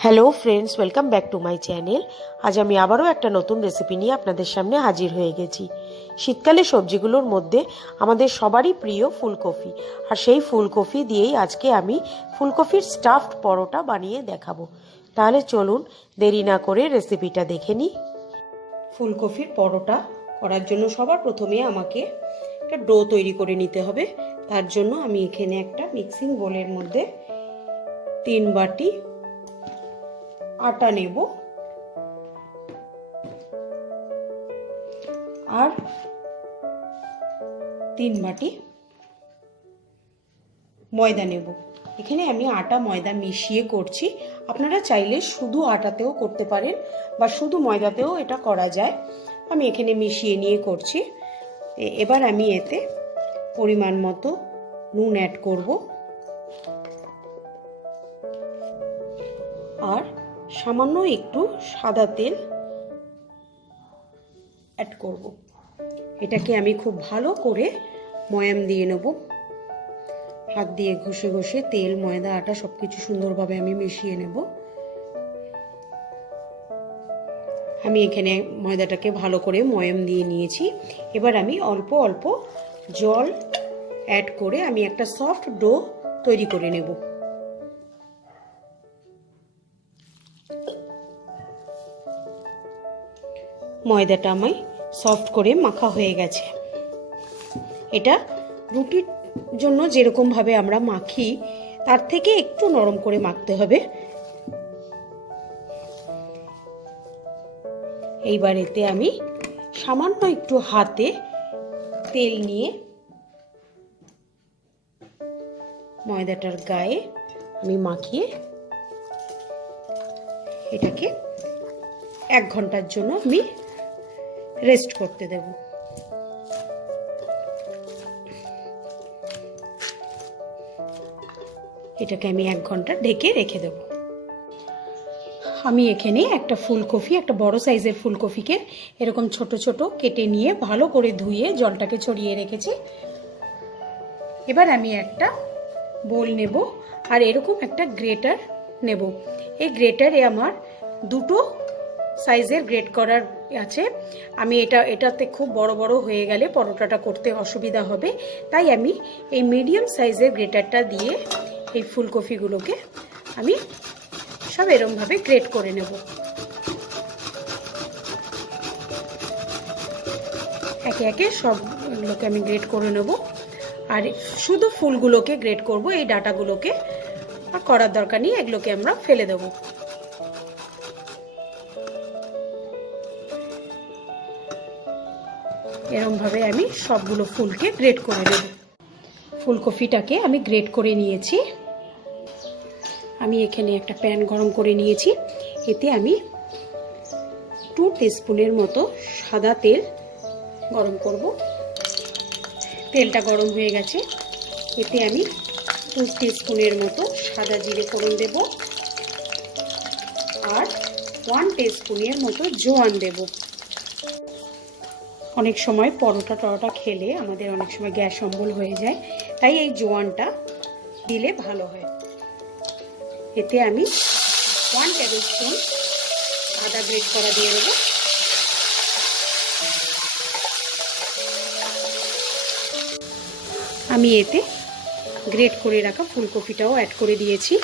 Hello friends, welcome back to my channel. আজ আমি আবারও একটা নতুন রেসিপি নিয়ে আপনাদের সামনে হাজির হয়ে গেছি। শীতকালে সবজিগুলোর মধ্যে আমাদের সবারই প্রিয় ফুলকপি, আর সেই ফুলকপি দিয়েই আজকে আমি ফুলকপির স্টাফড পরোটা বানিয়ে দেখাবো। তাহলে চলুন দেরি না করে রেসিপিটা দেখে নিই। ফুলকপির পরোটা করার জন্য সবার প্রথমে আমাকে একটা ডো তৈরি করে নিতে হবে। তার জন্য আমি এখানে একটা মিক্সিং বোলের মধ্যে 3 বাটি আটা নেব আর 3 বাটি ময়দা নেব। এখানে আমি আটা ময়দা মিশিয়ে করছি। আপনারা চাইলে শুধু আটাতেও করতে পারেন বা শুধু ময়দাতেও এটা করা যায়। আমি এখানে মিশিয়ে নিয়ে করছি। এবার আমি এতে পরিমাণ মতো নুন অ্যাড করব আর সামান্য একটু সাদা তেল অ্যাড করব। এটাকে আমি খুব ভালো করে ময়াম দিয়ে নেব। হাত দিয়ে ঘষে ঘষে তেল, ময়দা, আটা সবকিছু সুন্দরভাবে আমি মিশিয়ে নেব। আমি এখানে ময়দাটাকে ভালো করে ময়াম দিয়ে নিয়েছি। এবার আমি অল্প অল্প জল অ্যাড করে আমি একটা সফট ডো তৈরি করে নেব। ময়দাটা আমি সফট করে মাখা হয়ে গেছে। এটা রুটির জন্য যেরকম ভাবে আমরা মাখি তার থেকে একটু নরম করে মাখতে হবে। এইবার এতে আমি সামান্য একটু হাতে তেল নিয়ে ময়দাটার গায়ে আমি মাখিয়ে এটাকে 1 ঘন্টার জন্য আমি রেস্ট করতে দেব। এটাকে আমি 1 ঘন্টা ঢেকে রেখে দেব। আমি এখানে একটা ফুলকপি, একটা বড় সাইজের ফুলকপিকে এরকম ছোট ছোট কেটে নিয়ে ভালো করে ধুয়ে জলটাকে ছড়িয়ে রেখেছি। এবার আমি একটা বোল নেব আর এরকম একটা গ্রেটার নেব। এই গ্রেটারে আমার দুটো সাইজের গ্রেট করার আছে। আমি এটাতে খুব বড় বড় হয়ে গেলে পরোটাটা করতে অসুবিধা হবে, তাই আমি এই মিডিয়াম সাইজের গ্রেটারটা দিয়ে এই ফুলকপিগুলোকে আমি সব এরকমভাবে গ্রেট করে নেব। একে একে সবগুলোকে আমি গ্রেট করে নেব। আর শুধু ফুলগুলোকে গ্রেট করব, এই ডাটাগুলোকে করার দরকার নেই, এগুলোকে আমরা ফেলে দেব। এরকমভাবে আমি সবগুলো ফুলকে গ্রেট করে নেব। ফুলকপিটাকে আমি গ্রেট করে নিয়েছি। আমি এখানে একটা প্যান গরম করে নিয়েছি। এতে আমি 2 টিস্পুনের মতো সাদা তেল গরম করব। তেলটা গরম হয়ে গেছে। এতে আমি 2 টিস্পুনের মতো সাদা জিরে ফোড়ন দেব আর 1 টিস্পুনের মতো জোয়ান দেব। অনেক সময় পরোটা খেলে আমাদের অনেক সময় গ্যাস অম্বল হয়ে যায়, তাই এই জোয়ানটা দিলে ভালো হয়। এতে আমি 1 টেবিল স্পুন আদা গ্রেট করা দিয়ে দেবো। আমি এতে গ্রেট করে রাখা ফুলকপিটাও অ্যাড করে দিয়েছি।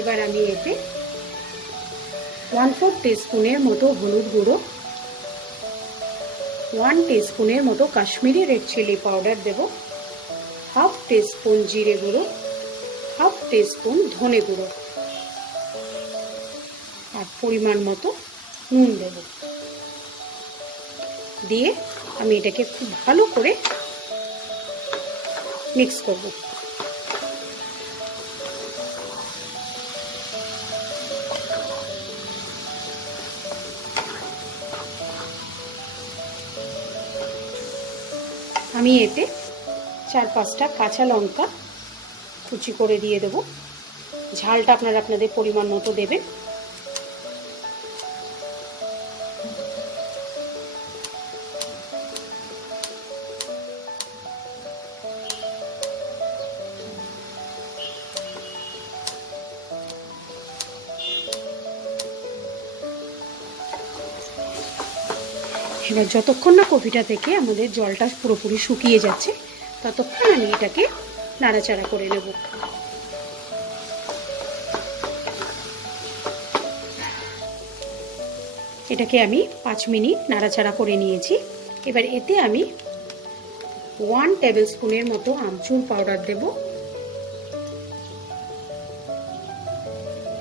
এবার আমি এতে 1/4 টিস্পুনের মতো হলুদ গুঁড়ো, 1 টিস্পুনের মতো কাশ্মীরি রেড চিলি পাউডার দেব, 1/2 টিস্পুন জিরে গুঁড়ো, 1/2 টিস্পুন ধনে গুঁড়ো আর পরিমাণ মতো নুন দেব। দিয়ে আমি এটাকে খুব ভালো করে মিক্স করব। আমি এতে 4-5টা কাঁচা লঙ্কা কুচি করে দিয়ে দেব। ঝালটা আপনারা আপনাদের পরিমাণ মতো দেবেন। এবার যতক্ষণ না কফিটা থেকে আমাদের জলটা পুরোপুরি শুকিয়ে যাচ্ছে ততক্ষণ আমি এটাকে নাড়াচাড়া করে নেব। এটাকে আমি 5 মিনিট নাড়াচাড়া করে নিয়েছি। এবার এতে আমি 1 টেবিল স্পুনের মতো আমচুর পাউডার দেব,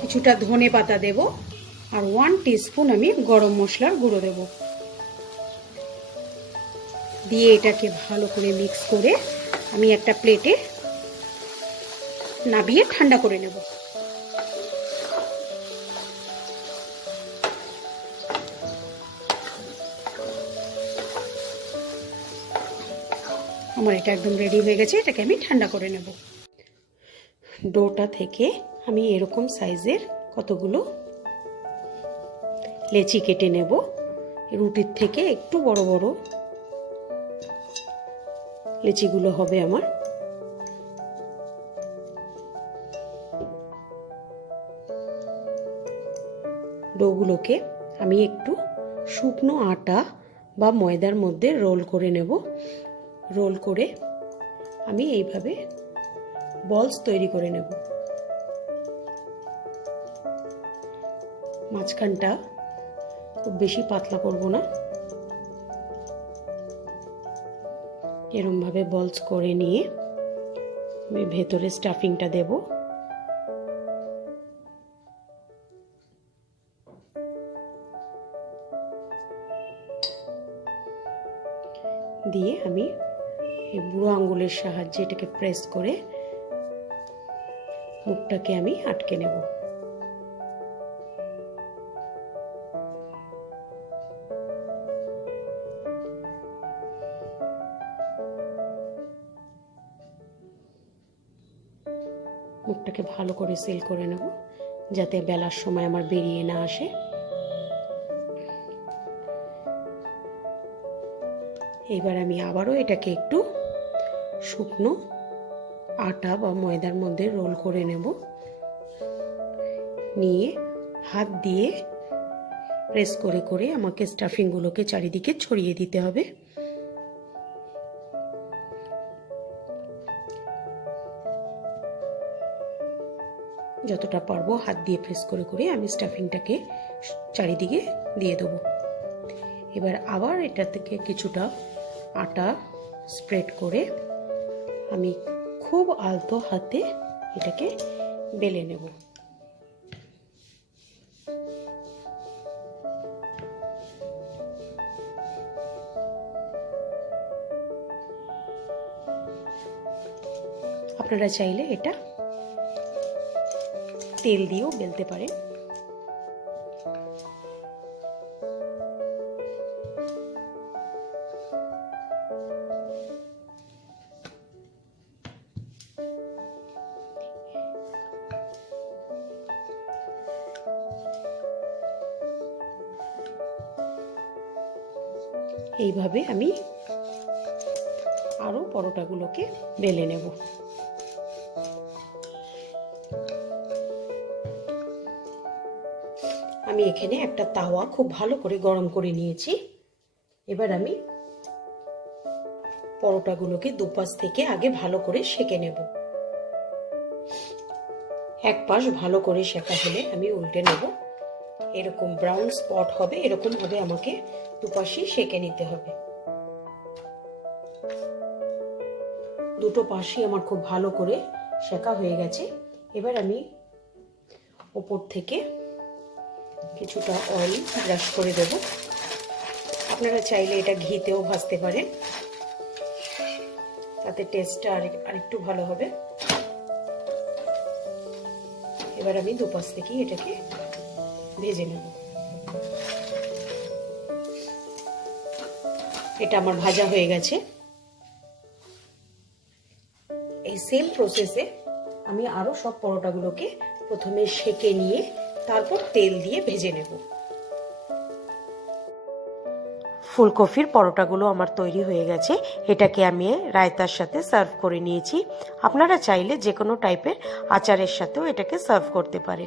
কিছুটা ধনে পাতা দেব, আর 1 টিস্পুন আমি গরম মশলার গুঁড়ো দেব। দিয়ে এটাকে ভালো করে মিক্স করে আমি একটা প্লেটে নাবিয়ে ঠান্ডা করে নেব। আমার এটা একদম রেডি হয়ে গেছে, এটাকে আমি ঠান্ডা করে নেব। ডোটা থেকে আমি এরকম সাইজের কতগুলো লেচি কেটে নেব। রুটির থেকে একটু বড় বড় লেচিগুলো হবে আমার। ডোগুলোকে আমি একটু শুকনো আটা বা ময়দার মধ্যে রোল করে নেব। রোল করে আমি এইভাবে বলস তৈরি করে নেব। মাঝখানটা খুব বেশি পাতলা করব না, এরমভাবে বলস করে নিয়ে আমি ভেতরে স্টাফিংটা দেব। দিয়ে আমি এই বুড়ো আঙ্গুলের সাহায্যে এটাকে প্রেস করে মুখটাকে আমি আটকে নেব। মুখটাকে ভালো করে সিল করে নেব যাতে বেলার সময় আমার বেরিয়ে না আসে। এবার আমি আবারও এটাকে একটু শুকনো আটা বা ময়দার মধ্যে রোল করে নেব। নিয়ে হাত দিয়ে প্রেস করে করে আমাকে স্টাফিংগুলোকে চারিদিকে ছড়িয়ে দিতে হবে। যতটা পারবো হাত দিয়ে প্রেস করে করে আমি স্টাফিংটাকে চারিদিকে দিয়ে দেবো। এবার আবার এটা থেকে কিছুটা আটা স্প্রেড করে আমি খুব আলতো হাতে এটাকে বেলে নেব। আপনারা চাইলে এটা তেল দিয়েও বেলতে পারেন। এইভাবে আমি আরো পরোটাগুলোকে বেলে নেব। আমি এখানে একটা তাওয়া খুব ভালো করে গরম করে নিয়েছি। এবার আমি পরোটাগুলোকে দুপাশ থেকে আগে ভালো করে সেঁকে নেব। এক পাশ ভালো করে সেঁকা হলে আমি উল্টে নেব। এরকম ব্রাউন স্পট হবে, এরকম ভাবে আমাকে দুপাশই সেঁকে নিতে হবে। দুটো পাশই আমার খুব ভালো করে সেঁকা হয়ে গেছে। এবার আমি ওপর থেকে কিছুটা অয়েল ব্রাশ করে দেব। আপনারা চাইলে এটা ঘিতেও ভাজতে পারেন, তাতে টেস্টটা আরেকটু ভালো হবে। এবার আমি দুপাশ থেকেই এটাকে ভেজে নেব। এটা আমার ভাজা হয়ে গেছে। এই সেম প্রসেসে আমি আরো সব পরোটাগুলোকে প্রথমে সেঁকে নিয়ে তারপর তেল দিয়ে ভেজে নেব। ফুলকপির পরোটাগুলো আমার তৈরি হয়ে গেছে। এটাকে আমি রায়তার সাথে সার্ভ করে নিয়েছি। আপনারা চাইলে যে কোনো টাইপের আচারের সাথেও এটাকে সার্ভ করতে পারেন।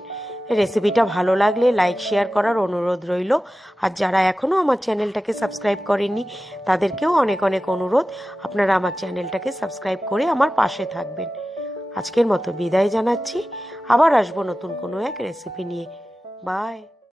রেসিপিটা ভালো লাগলে লাইক শেয়ার করার অনুরোধ রইল। আর যারা এখনও আমার চ্যানেলটাকে সাবস্ক্রাইব করেননি তাদেরকেও অনেক অনেক অনুরোধ, আপনারা আমার চ্যানেলটাকে সাবস্ক্রাইব করে আমার পাশে থাকবেন। আজকের মতো বিদায় জানাচ্ছি। আবার আসবো নতুন কোনো এক রেসিপি নিয়ে। বাই।